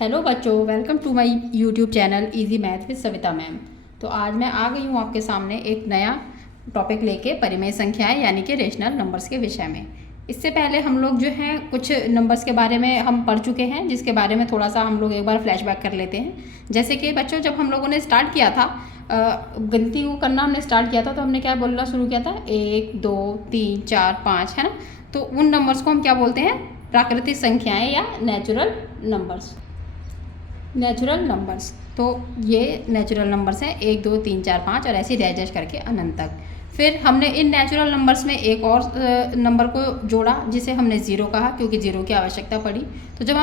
Hello बच्चों, welcome to my YouTube channel easy math with Savita ma'am. तो आज मैं आ गई हूँ आपके सामने एक नया टॉपिक लेके परिमेय संख्याएं यानी कि रेशनल नंबर्स के विषय में। इससे पहले हम लोग जो हैं कुछ नंबर्स के बारे में हम पढ़ चुके हैं, जिसके बारे में थोड़ा सा हम लोग एक बार फ्लैशबैक कर लेते हैं। जैसे कि बच्चों, जब हम लोगों ने स्टार्ट किया था गिनती को करना हमने स्टार्ट किया था, तो हमने क्या बोलना शुरू किया था, 1 2 3 4 5, है ना। तो उन नंबर्स को हम क्या बोलते हैं, प्राकृतिक संख्याएँ या नेचुरल नंबर्स। नेचुरल नंबर्स, तो ये नेचुरल नंबर्स हैं 1 2 3 4 5 और ऐसे डाइजेस्ट करके अनंत तक। फिर हमने इन नेचुरल नंबर्स में एक और नंबर को जोड़ा जिसे हमने ज़ीरो कहा, क्योंकि ज़ीरो की आवश्यकता पड़ी। तो जब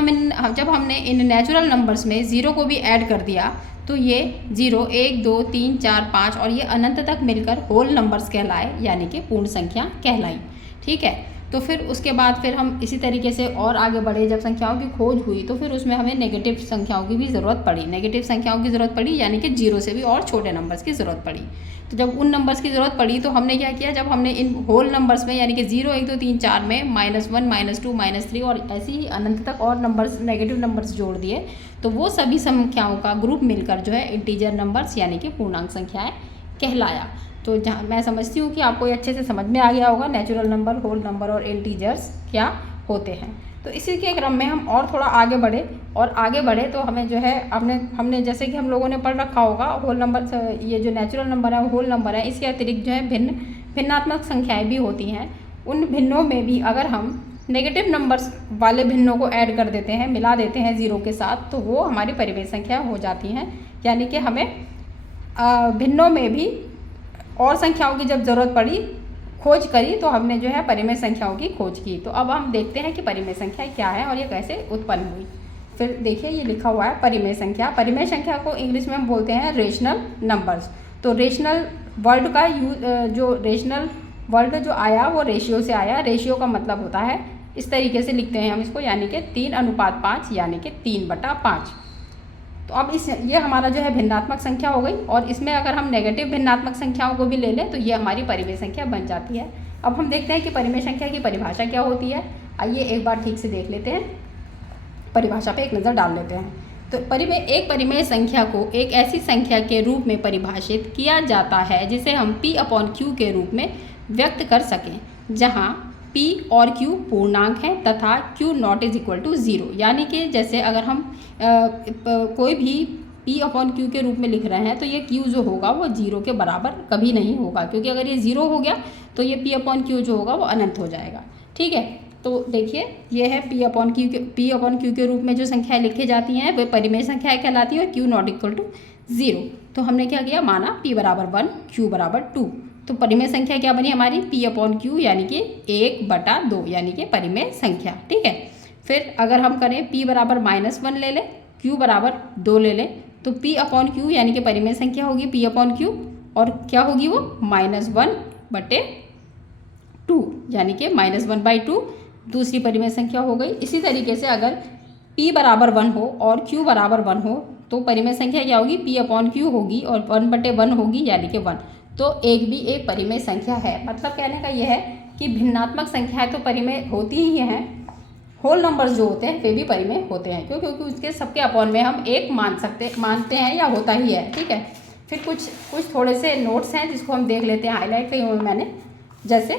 हमने इन नेचुरल नंबर्स में ज़ीरो को भी ऐड कर दिया, तो ये 0 1 2 3 4 5 और ये अनंत तक मिलकर होल नंबर्स कहलाए, यानी कि पूर्ण संख्या कहलाई। ठीक है। तो फिर उसके बाद फिर हम इसी तरीके से और आगे बढ़े। जब संख्याओं की खोज हुई तो फिर उसमें हमें नेगेटिव संख्याओं की भी ज़रूरत पड़ी, नेगेटिव संख्याओं की ज़रूरत पड़ी, यानी कि जीरो से भी और छोटे नंबर्स की ज़रूरत पड़ी। तो जब उन नंबर्स की ज़रूरत पड़ी तो हमने क्या किया, जब हमने इन होल नंबर्स में यानी कि 0 1 2 3 4 में -1 -2 -3 और ऐसे ही अनंत तक और नंबर्स नेगेटिव नंबर्स जोड़ दिए, तो वो सभी संख्याओं का ग्रुप मिलकर जो है इंटीजर नंबर्स यानी कि पूर्णांक संख्याएँ कहलाया। तो जहाँ मैं समझती हूँ कि आपको ये अच्छे से समझ में आ गया होगा नेचुरल नंबर, होल नंबर और इंटीजर्स क्या होते हैं। तो इसी के क्रम में हम और थोड़ा आगे बढ़े तो हमें जो है हमने जैसे कि हम लोगों ने पढ़ रखा होगा होल नंबर, ये जो नेचुरल नंबर है होल नंबर है, इसके अतिरिक्त जो है भिन्नात्मक संख्याएँ भी होती हैं। उन भिन्नों में भी अगर हम नेगेटिव नंबर्स वाले भिन्नों को ऐड कर देते हैं, मिला देते हैं ज़ीरो के साथ, तो वो हमारी परिमेय संख्या हो जाती हैं। यानी कि हमें भिन्नों में भी और संख्याओं की जब ज़रूरत पड़ी, खोज करी, तो हमने जो है परिमेय संख्याओं की खोज की। तो अब हम देखते हैं कि परिमेय संख्या क्या है और ये कैसे उत्पन्न हुई। फिर देखिए ये लिखा हुआ है परिमेय संख्या। परिमेय संख्या को इंग्लिश में हम बोलते हैं रेशनल नंबर्स। तो रेशनल वर्ड का जो रेशनल वर्ड जो आया वो रेशियो से आया। रेशियो का मतलब होता है, इस तरीके से लिखते हैं हम इसको, यानी कि 3:5 यानी कि 3/5। तो अब ये हमारा जो है भिन्नात्मक संख्या हो गई, और इसमें अगर हम नेगेटिव भिन्नात्मक संख्याओं को भी ले लें तो ये हमारी परिमेय संख्या बन जाती है। अब हम देखते हैं कि परिमेय संख्या की परिभाषा क्या होती है। आइए एक बार ठीक से देख लेते हैं, परिभाषा पे एक नज़र डाल लेते हैं। तो एक परिमेय संख्या को एक ऐसी संख्या के रूप में परिभाषित किया जाता है जिसे हम P/Q के रूप में व्यक्त कर सकें, जहाँ P और Q पूर्णांक हैं तथा Q not is equal to 0। यानी कि जैसे अगर हम कोई भी P/Q के रूप में लिख रहे हैं तो ये Q जो होगा वो 0 के बराबर कभी नहीं होगा, क्योंकि अगर ये 0 हो गया तो ये P/Q जो होगा वो अनंत हो जाएगा। ठीक है। तो देखिए ये है P/Q के रूप में जो संख्याएं लिखी जाती हैं वे परिमेय संख्याएं कहलाती हैं, और Q नॉट इक्वल टू 0। तो हमने क्या किया, माना P बराबर 1 Q बराबर 2। तो परिमेय संख्या क्या बनी हमारी, P/Q यानी कि 1/2 यानी कि परिमेय संख्या। ठीक है। फिर अगर हम करें P बराबर -1 ले लें, Q बराबर 2 ले लें, तो P/Q यानी कि परिमेय संख्या होगी P/Q, और क्या होगी वो -1/2 यानी कि -1/2 दूसरी परिमेय संख्या हो गई। इसी तरीके से अगर P बराबर 1 हो और Q बराबर 1 हो तो परिमेय संख्या क्या होगी, P/Q होगी, और 1/1 होगी यानी कि 1। तो एक भी एक परिमेय संख्या है। मतलब कहने का यह है कि भिन्नात्मक संख्याएं तो परिमेय होती ही हैं, होल नंबर्स जो होते हैं वे भी परिमेय होते हैं, क्योंकि उसके सबके अपॉन में हम एक मानते हैं या होता ही है। ठीक है। फिर कुछ थोड़े से नोट्स हैं जिसको हम देख लेते हैं, हाईलाइट किए हुए मैंने। जैसे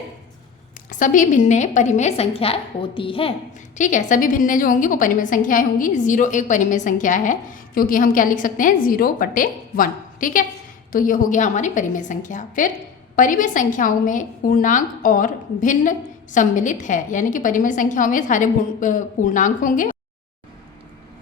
सभी भिन्न परिमेय संख्याएं होती है। ठीक है। सभी भिन्न जो होंगी वो परिमेय संख्याएं होंगी। 0 एक परिमेय संख्या है, क्योंकि हम क्या लिख सकते हैं, 0/1। ठीक है। तो ये हो गया हमारी परिमेय संख्या। फिर परिमेय संख्याओं में पूर्णांक और भिन्न सम्मिलित है, यानी कि परिमेय संख्याओं में सारे पूर्णांक होंगे,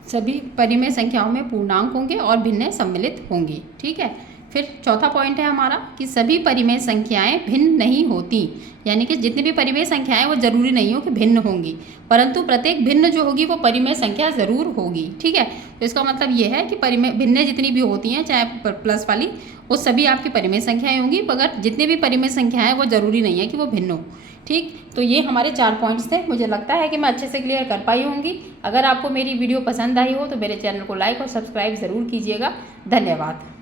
सभी परिमेय संख्याओं में पूर्णांक होंगे और भिन्न सम्मिलित होंगी। ठीक है। फिर चौथा पॉइंट है हमारा कि सभी परिमेय संख्याएं भिन्न नहीं होती, यानी कि जितनी भी परिमेय संख्याएं वो जरूरी नहीं हो कि भिन्न होंगी, परंतु प्रत्येक भिन्न जो होगी वो परिमेय संख्या जरूर होगी। ठीक है। तो इसका मतलब ये है कि परिमेय भिन्न जितनी भी होती हैं, चाहे प्लस वाली, वो सभी आपकी परिमेय संख्याएं होंगी, मगर जितनी भी परिमेय संख्याएं वो जरूरी नहीं है कि वो भिन्न हो। ठीक। तो ये हमारे 4 पॉइंट्स थे। मुझे लगता है कि मैं अच्छे से क्लियर कर पाई होंगी। अगर आपको मेरी वीडियो पसंद आई हो तो मेरे चैनल को लाइक और सब्सक्राइब ज़रूर कीजिएगा। धन्यवाद।